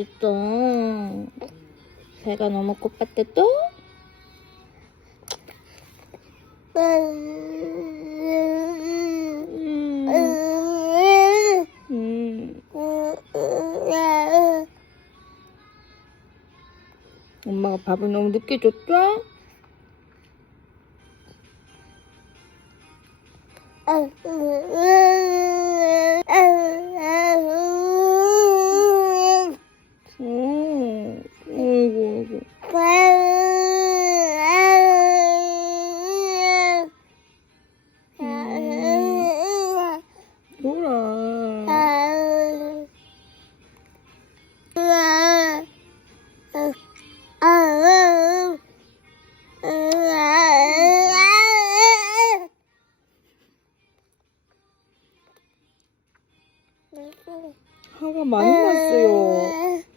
어딨어? 배가 너무 고팠대 또? 엄마가 밥을 너무 늦게 줬어? 아이고, 뭐라. 화가 많이 났어요.